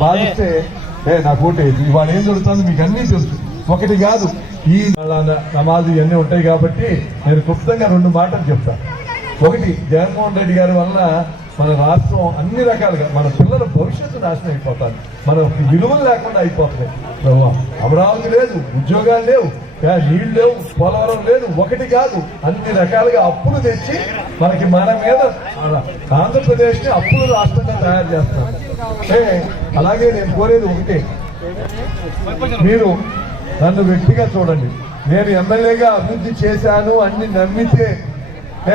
భావిస్తే ఏ నా కోటే ఇవాళ ఏం జరుగుతుంది మీకు అన్ని తెలుసు. ఒకటి కాదు ఈ న- నమాజు ఇవన్నీ ఉంటాయి కాబట్టి నేను క్లుప్తంగా రెండు మాటలు చెప్తా. ఒకటి జగన్మోహన్ రెడ్డి గారి వల్ల మన రాష్ట్రం అన్ని రకాలుగా మన పిల్లల భవిష్యత్తు నాశనం అయిపోతాను మన విలువలు లేకుండా అయిపోతుంది అమరావతి లేదు ఉద్యోగాలు లేవు. యా, లేవు పోలవరం లేదు ఒకటి కాదు. అన్ని రకాలుగా అప్పులు తెచ్చి మనకి మన మీద ఆంధ్రప్రదేశ్ని అప్పులు రాష్ట్రంగా తయారు చేస్తాం అలాగే నేను కోరేది ఒకటే. మీరు నన్ను వ్యక్తిగా చూడండి. నేను ఎమ్మెల్యేగా అభివృద్ధి చేశాను అన్ని నమ్మితే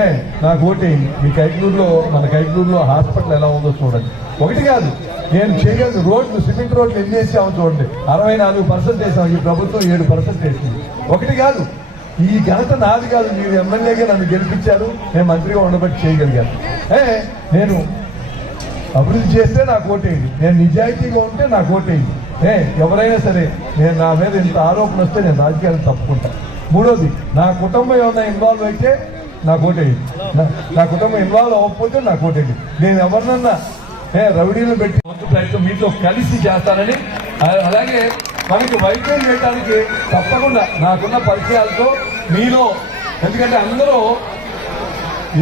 ఏ నాకు ఓటేయండి. మీ కైకలూరులో మన కైకలూరులో హాస్పిటల్ ఎలా ఉందో చూడండి. ఒకటి కాదు. నేను చేయగలను రోడ్లు సిమెంట్ రోడ్లు ఎన్ని వేసామో చూడండి. అరవై నాలుగు పర్సెంట్ వేసాము ఈ ప్రభుత్వం ఏడు పర్సెంట్ వేసింది. ఒకటి కాదు ఈ ఘనత నాది కాదు మీరు ఎమ్మెల్యేగా నన్ను గెలిపించారు నేను మంత్రిగా ఉండబట్టి చేయగలిగాను. ఏ నేను అభివృద్ధి చేస్తే నాకు ఓటేయండి. నేను నిజాయితీగా ఉంటే నాకు ఓటేయండి. ఏ ఎవరైనా సరే నేను నా మీద ఇంత ఆరోపణ వస్తే నేను రాజకీయాలు తప్పుకుంటాను మూడోది నా కుటుంబం ఏమైనా ఇన్వాల్వ్ అయితే నాకు ఓటేయండి. నా- కుటుంబం ఇన్వాల్వ్ అవ్వకపోతే నాకు ఓటేయండి. నేను ఎవరినన్నా రౌడీలు పెట్టి వంతు ప్రయత్నం మీతో కలిసి చేస్తానని. అలాగే మనకి వైద్యం చేయడానికి తప్పకుండా నాకున్న పరిచయాలతో మీలో ఎందుకంటే అందరూ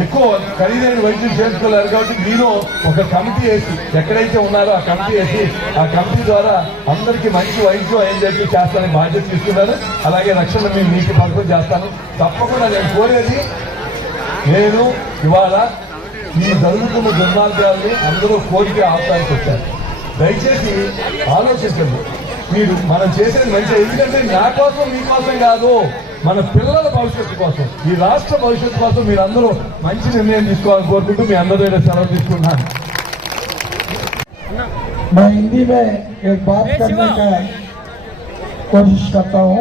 ఎక్కువ ఖరీదైన వైద్యం చేసుకోలేరు కాబట్టి మీరు ఒక కమిటీ వేసి ఎక్కడైతే ఉన్నారో ఆ కమిటీ వేసి ఆ కమిటీ ద్వారా అందరికీ మంచి వైద్యం ఏం చెప్పి చేస్తానని బాధ్యత తీసుకున్నాను. అలాగే రక్షణ మేము మీకు పథకం చేస్తాను. తప్పకుండా నేను కోరేది నేను ఇవాళ ఈ జరుగుతున్న దుర్మార్గాల్ని అందరూ కోరిక ఆపడానికి వచ్చారు దయచేసి ఆలోచించండి మీరు మనం చేసేది మంచి ఎందుకంటే నా కోసం మీకోసం కాదు మన పిల్లల భవిష్యత్తు కోసం ఈ రాష్ట్ర భవిష్యత్తు కోసం మీరు అందరూ మంచి నిర్ణయం తీసుకోవాలని కోరుకుంటూ మీ అందరి దగ్గర సెలవు తీసుకుంటున్నాను मैं हिंदी में एक बात करने का कोशिश करता हूँ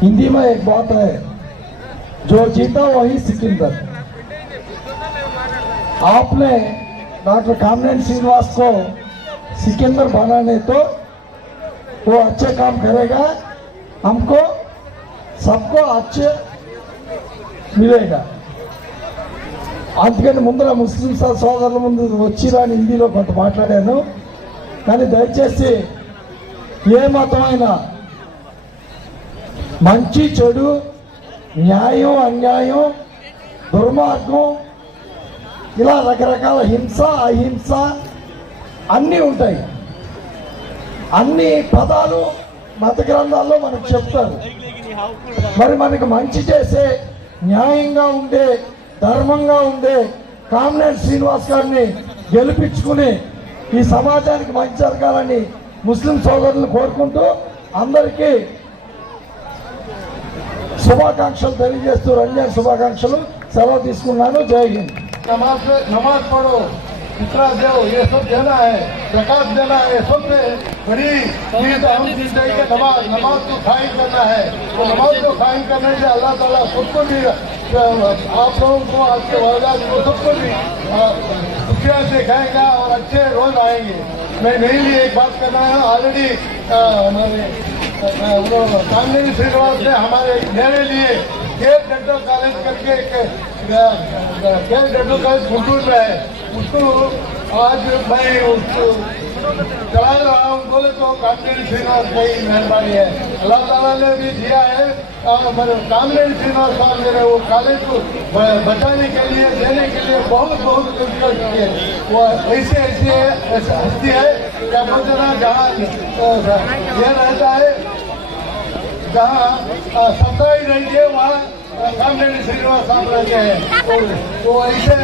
हिंदी में एक बात है जो जीता वही सिकंदर आपने डॉक्टर कामरेन श्रीनिवास को सिकंदर बनाने तो वो अच्छे काम करेगा हमको सबको अच्छे मिलेगा అందుకని ముందర ముస్లిం సో- సోదరుల ముందు వచ్చిరా అని హిందీలో కొంత మాట్లాడాను కానీ దయచేసి ఏ మతమైనా మంచి చెడు న్యాయం అన్యాయం దుర్మార్గం ఇలా రకరకాల హింస అహింస అన్నీ ఉంటాయి. అన్ని పదాలు మత గ్రంథాల్లో మనకు చెప్తారు. మరి మనకి మంచి చేసే న్యాయంగా ఉండే ధర్మంగా ఉండే కామ్రేడ్ శ్రీనివాస్ గారిని గెలిపించుకుని ఈ సమాజానికి మంచి జరగాలని ముస్లిం సోదరులు కోరుకుంటూ అందరికీ శుభాకాంక్షలు తెలియజేస్తూ రంజాన్ శుభాకాంక్షలు. సెలవు తీసుకున్నాను. జై హింద్. نماز نماز پڑھو، فطرہ دو، یہ سب دینا ہے زکات دینا ہے، سب میں بڑی چیز اہم چیز ہے کہ نماز نماز کو قائم کرنا ہے۔ تو نماز کو قائم کرنے سے اللہ تعالیٰ سب کو بھی، آپ لوگوں کو، آپ کے والدین کو سب کو بھی خوشیاں دکھائے گا اور اچھے روز آئیں گے۔ میں میرے لیے ایک بات کرنا ہے آلریڈی ہمارے کامنی شری نے ہمارے میرے لیے کیئر ڈینٹل کالج کر کے کیئر ڈینٹل کالج گنٹور میں ہے۔ اس کو آج میں چلا رہا ہوں بولے تو کامریڈ شریواس کی مہربانی ہے اللہ تعالیٰ نے بھی دیا ہے۔ کامریڈ شریواس صاحب جو ہے وہ کالج کو بچانے کے لیے دینے کے لیے بہت بہت کوشش کی ہے۔ وہ ایسے ایسی ہستی ہے کیا بولتے جہاں یہ رہتا ہے جہاں سطح ہی رہتی وہاں रहती है वहाँ सामने श्रीनिवास साहब रहते हैं और वो ऐसे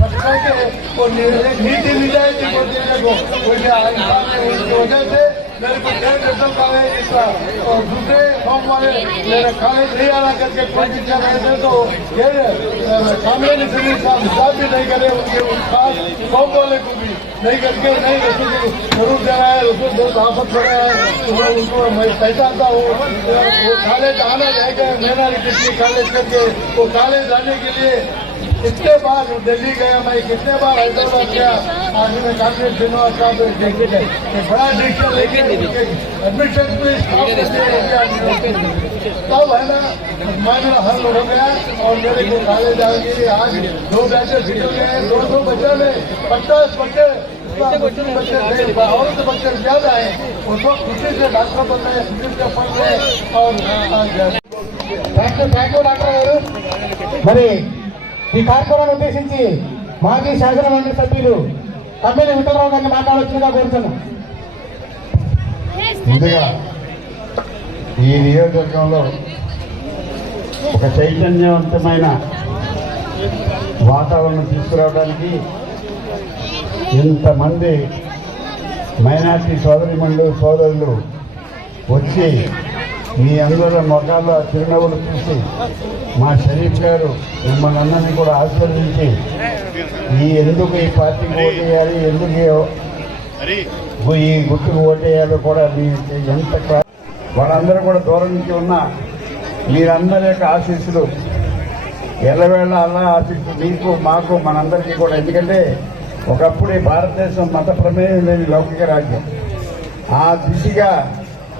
सकता है कि वो एक नीति निजायती को देने को वो क्या इंसान ने उनकी वजह से میرے کو ڈیڑھ ریزلٹ آئے اس کا اور دوسرے فارم والے میرے کالج نہیں آنا کر کے کوئی پیچھا رہے تھے تو یہ کامیابی سے حساب بھی نہیں کرے ان کے خاص قوم والے کو بھی نہیں کر کے نہیں رسول ضرور دے رہا ہے رسول بہت آفت ہو ہے تو میں ان کو میں پہچانتا ہوں وہ کالج آنا جائے گا میں نے کالج کر کے وہ کالج آنے کے لیے کتنے بار دہلی گیا میں کتنے بار حیدرآباد گیا ایڈمیشن تب ہے نا معاملہ حل ہو گیا اور میرے کو کالج جانے آج دو گئے دو سو بچوں میں پچاس بچے بچے زیادہ ڈاکٹر بن اور కమ్మిలి విఠలరావు గారిని మాట్లాడవచ్చుగా కోరుతున్నాం. ముందుగా ఈ నియోజకవర్గంలో ఒక చైతన్యవంతమైన వాతావరణం తీసుకురావడానికి ఇంతమంది మైనార్టీ సోదరిమణులు సోదరులు వచ్చి మీ అందరి ముఖాల్లో చిరునవ్వులు చూసి మా షరీఫ్ గారు మిమ్మల్ని అందరినీ కూడా ఆశీర్వదించి ఈ ఎందుకు ఈ పార్టీకి ఓటేయాలి ఎందుకు ఈ- ఈ గుర్తుకు ఓటేయాలో కూడా మీ ఎంత వాళ్ళందరూ కూడా దూరం నుంచి ఉన్న మీరందరి యొక్క ఆశీస్సులు ఎల్లవేళ అలా ఆశీస్సులు మీకు మాకు మనందరికీ కూడా. ఎందుకంటే ఒకప్పుడు భారతదేశం మత ప్రమేయం లేని లౌకిక రాజ్యం. ఆ దిశగా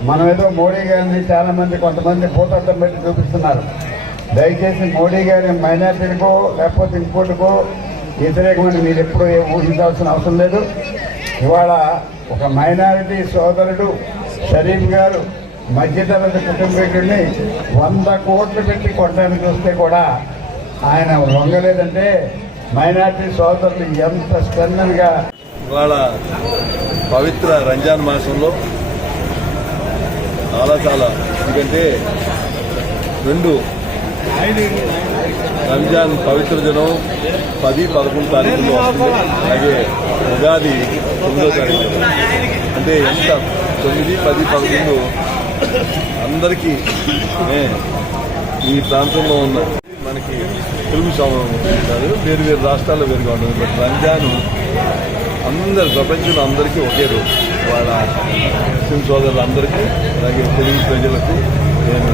మనం ఏదో మోడీ గారిని చాలా మంది కొంతమంది భూతద్దం పెట్టి చూపిస్తున్నారు. దయచేసి మోడీ గారి మైనార్టీలకో లేకపోతే ఇంకోటికో వ్యతిరేకమని మీరు ఎప్పుడూ ఊహించాల్సిన అవసరం లేదు. ఇవాళ ఒక మైనారిటీ సోదరుడు షరీఫ్ గారు మధ్యతరగతి కుటుంబీకుడిని వంద కోట్లు పెట్టి కొట్టడానికి వస్తే కూడా ఆయన లొంగలేదంటే మైనారిటీ సోదరులు ఎంత స్పందనగా ఇవాళ పవిత్ర రంజాన్ మాసంలో చాలా చాలా. ఎందుకంటే రెండు. రంజాన్ పవిత్ర దినం పది పదకొండు తారీఖుల్లో అలాగే ఉగాది తొమ్మిదో తారీఖు. అంటే ఎంత? తొమ్మిది పది పదకొండు. అందరికీ ఈ ప్రాంతంలో ఉన్న మనకి తెలుగు సంవత్సరాలు వేరు వేరు రాష్ట్రాల్లో వేరుగా ఉంటుంది బట్ రంజాన్ అందరు ప్రపంచంలో అందరికీ ఒకే రోజు. వాళ్ళ ముస్లిం సోదరులందరికీ అలాగే తెలుగు ప్రజలకు నేను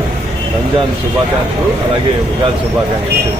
రంజాన్ శుభాకాంక్షలు అలాగే ఉగాది శుభాకాంక్షలు.